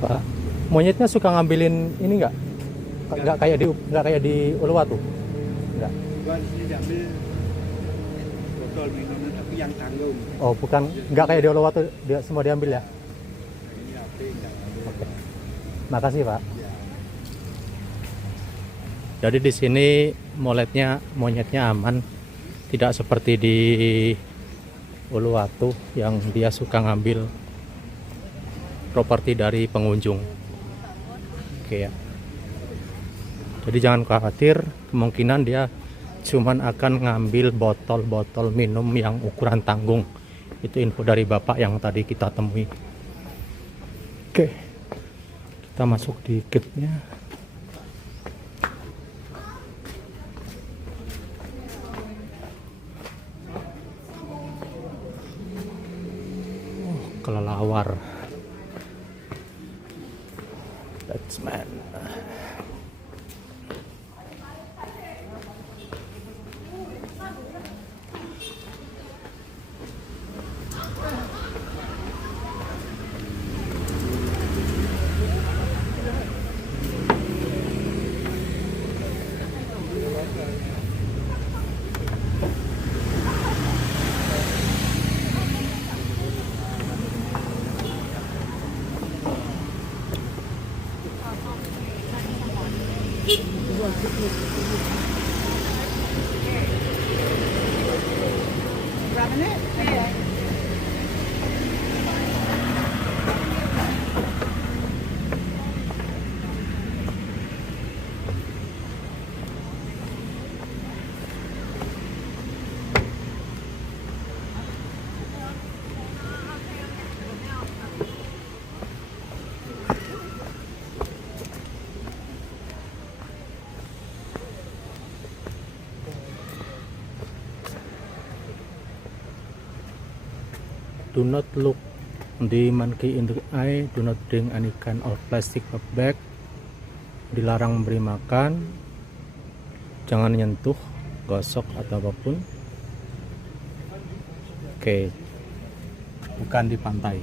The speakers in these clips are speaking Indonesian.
Pak, monyetnya suka ngambilin ini nggak? Nggak kayak di Uluwatu? Nggak. Diambil botol minum tapi yang tanggung. Oh, bukan, nggak kayak di Uluwatu, dia semua diambil ya? Ini HP enggak ngambil. Oke. Makasih, Pak. Ya. Jadi di sini monyetnya aman, tidak seperti di Uluwatu yang dia suka ngambil properti dari pengunjung. Oke ya. Jadi jangan khawatir, kemungkinan dia cuman akan ngambil botol-botol minum yang ukuran tanggung. Itu info dari Bapak yang tadi kita temui. Oke. Kita masuk di gate-nya. Oh, kelelawar. Batsman. Grabbing it? Okay. Do not look the monkey in the eye. Do not drink any kind of plastic bag. Dilarang memberi makan. Jangan nyentuh, gosok atau apapun. Oke. Bukan di pantai.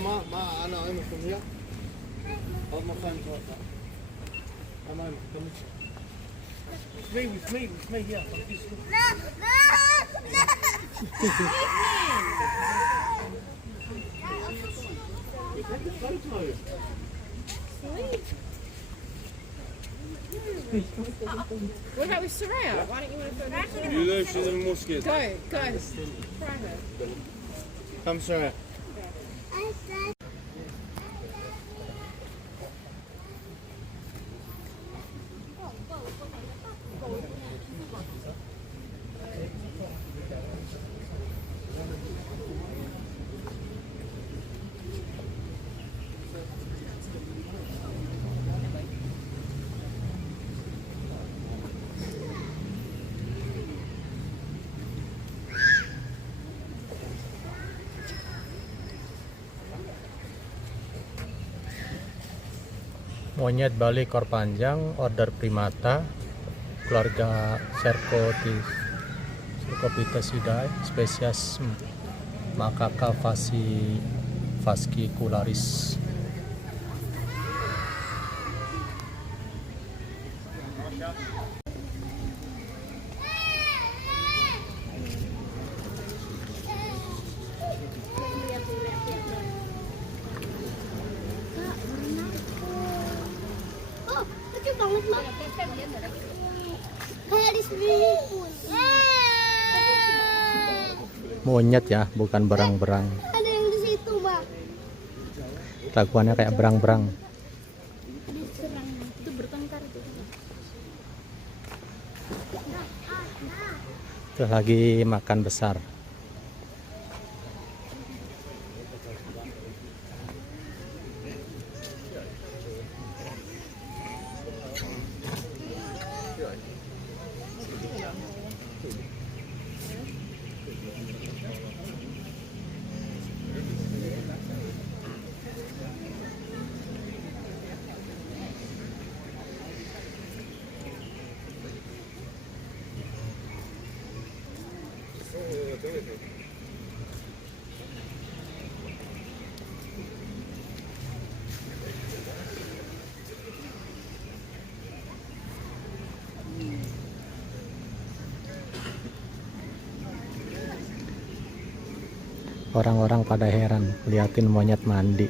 ما انا امكم هي او مكان توقع امامكم اسمي هي What about with Soraya? Why don't you want to go? You know she's in Moscow. Go. Try her. Come Sarah. Monyet Bali ekor panjang, order primata, keluarga Cercopithecidae, spesies Macaca fascicularis. Oh, lucu banget loh. Kayak di swimming pool. Monyet ya, bukan berang-berang. Ada yang di situ, Bang. Kelakuannya kayak berang-berang. Diserang. Itu bertengkar tuh. Tuh lagi makan besar. Orang-orang pada heran liatin monyet mandi.